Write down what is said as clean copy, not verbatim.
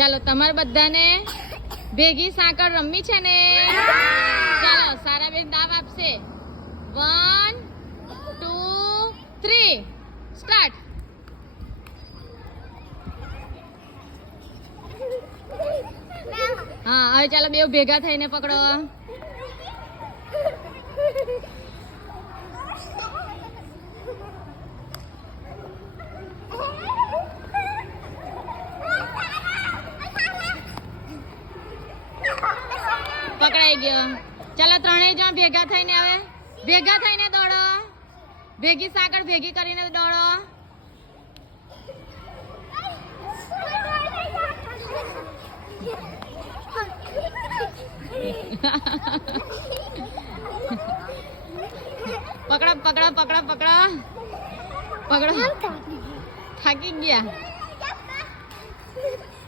ચાલો તમારે બધાને ભેગી સાંકળ રમવી છે ને? ચાલો સારા બેન દાવ આપશે. 1 2 3 સ્ટાર્ટ. હા હવે ચાલો બે ભેગા થઈને પકડો. પકડાઈ ગયો. ચાલો ત્રણેય જણ ભેગા થઈને હવે ભેગા થઈને દોડો. ભેગી સાંકળ ભેગી કરીને દોડો. પકડો પકડો પકડો પકડો પકડો. થાકી ગયા.